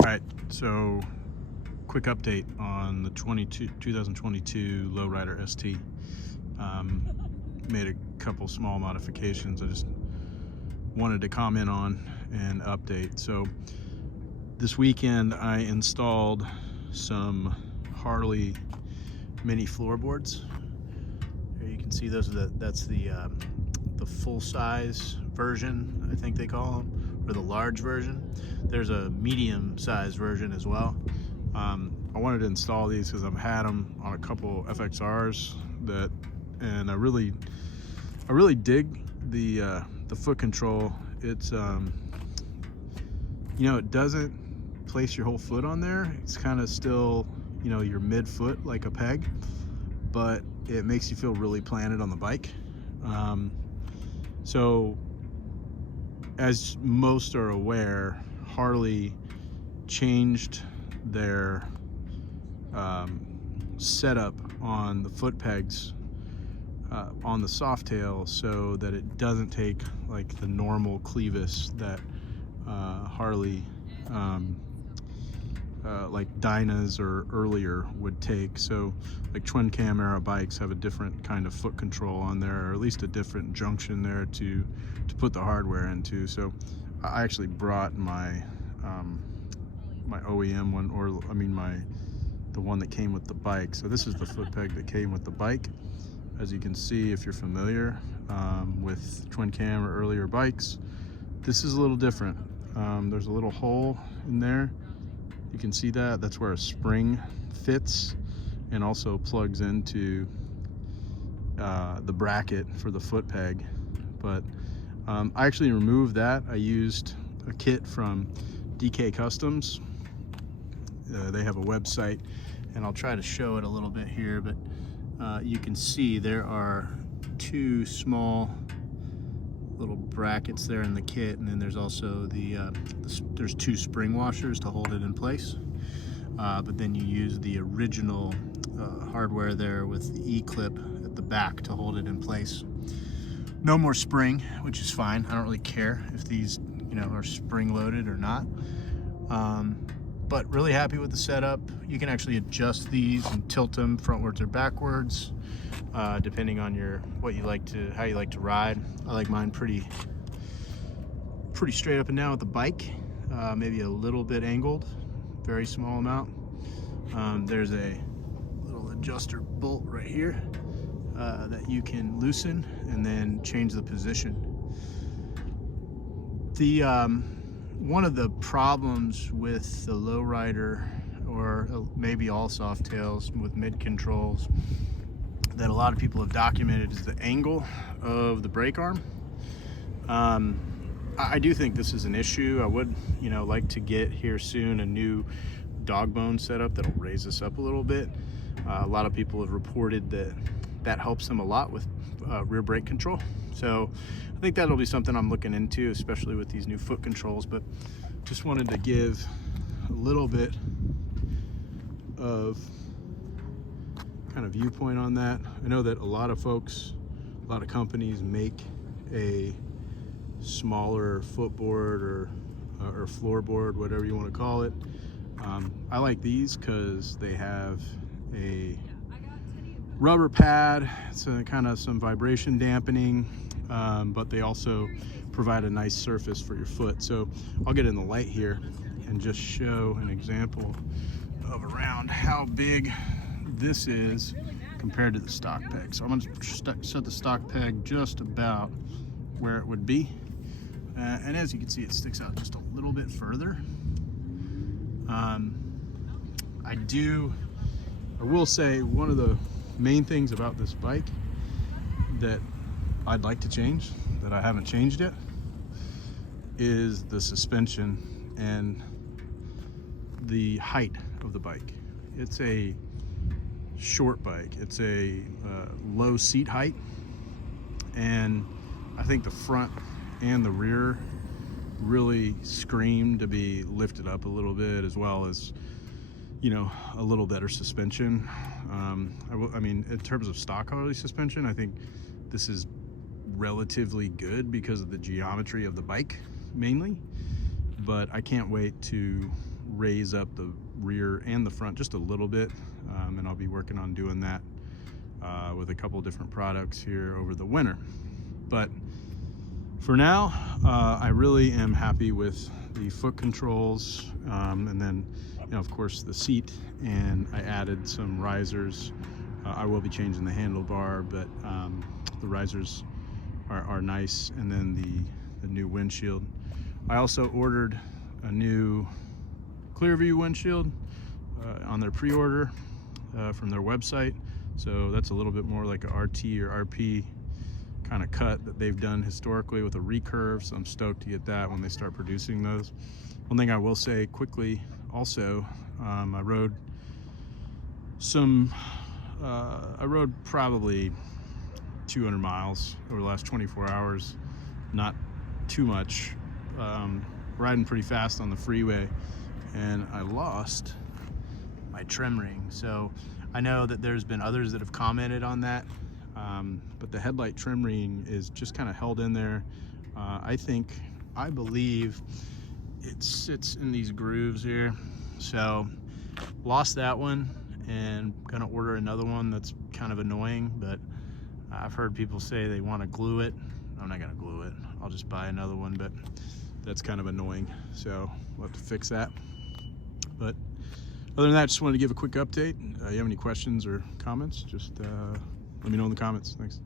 All right, so quick update on the 2022 Lowrider ST. Made a couple small modifications I just wanted to comment on and update. So this weekend I installed some Harley mini floorboards. Here you can see those are that's the full-size version, I think they call them, or the large version. There's a medium-sized version as well. I wanted to install these because I've had them on a couple FXRs and I really dig the foot control. It's it doesn't place your whole foot on there. It's kind of still your mid-foot like a peg, but it makes you feel really planted on the bike. So as most are aware, Harley changed their setup on the foot pegs on the Softail so that it doesn't take like the normal clevis that Harley like Dynas or earlier would take. So like twin cam era bikes have a different kind of foot control on there, or at least a different junction there to put the hardware into. So I actually brought my my OEM one, or I mean the one that came with the bike. So this is the foot peg that came with the bike. As you can see, if you're familiar with twin cam or earlier bikes, this is a little different. There's a little hole in there. You can see that. That's where a spring fits and also plugs into the bracket for the foot peg. But I actually removed that. I used a kit from DK Customs. They have a website, and I'll try to show it a little bit here, but you can see there are two small little brackets there in the kit, and then there's also there's two spring washers to hold it in place. But then you use the original hardware there with the E-clip at the back to hold it in place. No more spring, which is fine. I don't really care if these are spring loaded or not. But really happy with the setup. You can actually adjust these and tilt them frontwards or backwards, depending on how you like to ride. I like mine pretty straight up and down with the bike, maybe a little bit angled, very small amount. There's a little adjuster bolt right here that you can loosen and then change the position. One of the problems with the Lowrider, or maybe all Softails with mid controls, that a lot of people have documented is the angle of the brake arm. I do think this is an issue. I would like to get here soon a new dog bone setup that'll raise this up a little bit. A lot of people have reported that helps them a lot with rear brake control. So I think that'll be something I'm looking into, especially with these new foot controls. But just wanted to give a little bit of kind of viewpoint on that. I know that a lot of companies make a smaller footboard or floorboard, whatever you want to call it. I like these because they have a rubber pad, so kind of some vibration dampening, but they also provide a nice surface for your foot. So I'll get in the light here and just show an example of around how big this is compared to the stock peg. So I'm going to set the stock peg just about where it would be, and as you can see, it sticks out just a little bit further. I will say one of the main things about this bike that I'd like to change, that I haven't changed yet, is the suspension and the height of the bike. It's a short bike. It's a low seat height, and I think the front and the rear really scream to be lifted up a little bit, as well as a little better suspension. I mean, in terms of stock Harley suspension, I think this is relatively good because of the geometry of the bike mainly, but I can't wait to raise up the rear and the front just a little bit, and I'll be working on doing that with a couple different products here over the winter. But for now, I really am happy with the foot controls, and then, you know, of course, the seat, and I added some risers. I will be changing the handlebar, but the risers are nice, and then the new windshield. I also ordered a new clear view windshield on their pre-order from their website, so that's a little bit more like a RT or RP kind of cut that they've done historically with a recurve, so I'm stoked to get that when they start producing those. One thing I will say quickly also, I rode probably 200 miles over the last 24 hours, not too much, riding pretty fast on the freeway, and I lost my trim ring. So I know that there's been others that have commented on that, but the headlight trim ring is just kind of held in there. I believe it sits in these grooves here, so lost that one, and gonna order another one that's kind of annoying, but I've heard people say they want to glue it. I'm not gonna glue it, I'll just buy another one, but that's kind of annoying, so we'll have to fix that. But other than that, just wanted to give a quick update. You have any questions or comments, just let me know in the comments. Thanks.